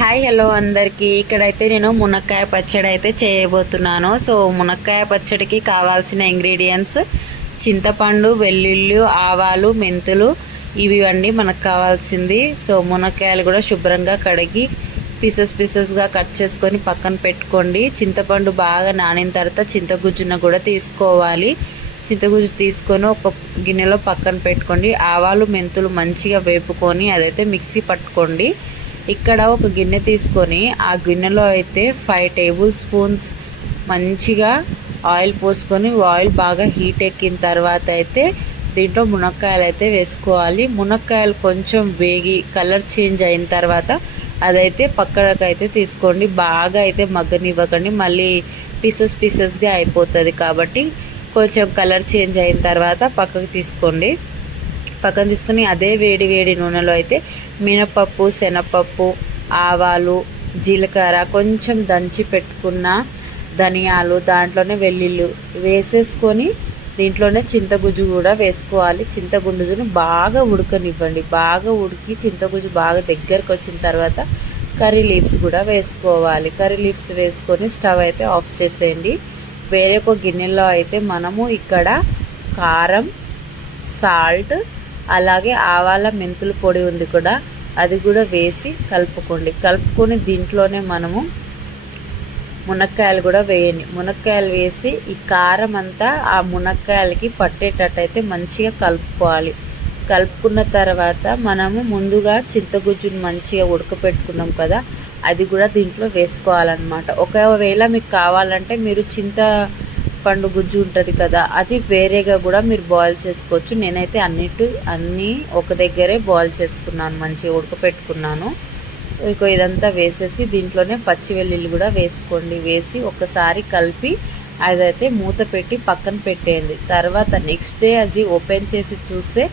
Hi hello అందరికీ ఇక్కడైతే నేను మునక్కాయ పచ్చడి అయితే చేయబోతున్నాను. సో మునక్కాయ పచ్చడికి కావాల్సిన ఇంగ్రీడియంట్స్ చింతపండు, వెల్లుల్లి, ఆవాలు, మెంతులు ఇవి అండి మనకు కావాల్సింది. సో మునక్కాయలు కూడా శుభ్రంగా కడిగి పీసెస్గా కట్ చేసుకొని పక్కన పెట్టుకోండి. చింతపండు బాగా నానిన తర్వాత చింతగుజ్జున కూడా తీసుకోవాలి. చింతగుజ్జు తీసుకొని ఒక గిన్నెలో పక్కన పెట్టుకోండి. ఆవాలు, మెంతులు మంచిగా వేపుకొని అదైతే మిక్సీ పట్టుకోండి. ఇక్కడ ఒక గిన్నె తీసుకొని ఆ గిన్నెలో అయితే 5 టేబుల్ స్పూన్స్ మంచిగా ఆయిల్ పోసుకొని ఆయిల్ బాగా హీట్ ఎక్కిన తర్వాత అయితే దీంట్లో మునక్కాయలు అయితే వేసుకోవాలి. మునక్కాయలు కొంచెం వేగి కలర్ చేంజ్ అయిన తర్వాత అదైతే పక్కనకి అయితే తీసుకోండి. బాగా అయితే మగ్గనివ్వకండి, మళ్ళీ పీసెస్గా అయిపోతుంది. కాబట్టి కొంచెం కలర్ చేంజ్ అయిన తర్వాత పక్కకు తీసుకోండి. పక్కన తీసుకుని అదే వేడి నూనెలో అయితే మినపప్పు, శనగపప్పు, ఆవాలు, జీలకర్ర, కొంచెం దంచి పెట్టుకున్న ధనియాలు, దాంట్లోనే వెల్లుల్లి వేసేసుకొని దీంట్లోనే చింతగుజ్జు కూడా వేసుకోవాలి. చింతగుజ్జును బాగా ఉడకనివ్వండి. బాగా ఉడికి చింతగుజ్జు బాగా దగ్గరకు వచ్చిన తర్వాత కర్రీ లీవ్స్ కూడా వేసుకోవాలి. కర్రీ లీవ్స్ వేసుకొని స్టవ్ అయితే ఆఫ్ చేసేయండి. వేరే ఒక గిన్నెలో అయితే మనము ఇక్కడ కారం, సాల్ట్, అలాగే ఆవాల మెంతుల పొడి ఉంది కూడా, అది కూడా వేసి కలుపుకొని దీంట్లోనే మనము మునక్కాయలు కూడా వేయండి. మునక్కాయలు వేసి ఈ కారం అంతా ఆ మునక్కాయలకి పట్టేటట్టయితే మంచిగా కలుపుకోవాలి. కలుపుకున్న తర్వాత మనము ముందుగా చింతగుజ్జుని మంచిగా ఉడకపెట్టుకున్నాం కదా, అది కూడా దీంట్లో వేసుకోవాలన్నమాట. ఒకవేళ మీకు కావాలంటే మీరు చింతపండు గుజ్జు ఉంటుంది కదా, అది వేరేగా కూడా మీరు బాయిల్ చేసుకోవచ్చు. నేనైతే అన్నీ ఒక దగ్గరే బాయిల్ చేసుకున్నాను, మంచిగా ఉడకపెట్టుకున్నాను. సో ఇక ఇదంతా వేసేసి దీంట్లోనే పచ్చి వెల్లుల్లి కూడా వేసుకోండి. వేసి ఒకసారి కలిపి అదైతే మూత పెట్టి పక్కన పెట్టేయండి. తర్వాత నెక్స్ట్ డే అది ఓపెన్ చేసి చూస్తే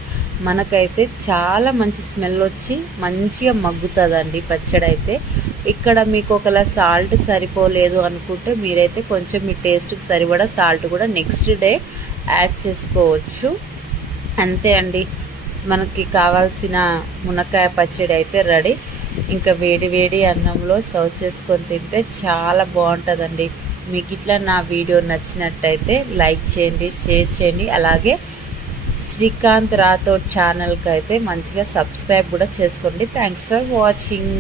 మనకైతే చాలా మంచి స్మెల్ వచ్చి మంచిగా మగ్గుతుందండి పచ్చడి అయితే. ఇక్కడ మీకు ఒకలా సాల్ట్ సరిపోలేదు అనుకుంటే మీరైతే కొంచెం మీ టేస్ట్కి సరిపడా సాల్ట్ కూడా నెక్స్ట్ డే యాడ్ చేసుకోవచ్చు. అంతే అండి, మనకి కావాల్సిన మునక్కాయ పచ్చడి అయితే రెడీ. ఇంకా వేడి అన్నంలో సర్వ్ చేసుకొని తింటే చాలా బాగుంటుందండి. మీకు ఇట్లా నా వీడియో నచ్చినట్టయితే లైక్ చేయండి, షేర్ చేయండి. అలాగే శ్రీకాంత్ రాథోడ్ ఛానల్కి అయితే మంచిగా సబ్స్క్రైబ్ కూడా చేసుకోండి. Thanks for watching.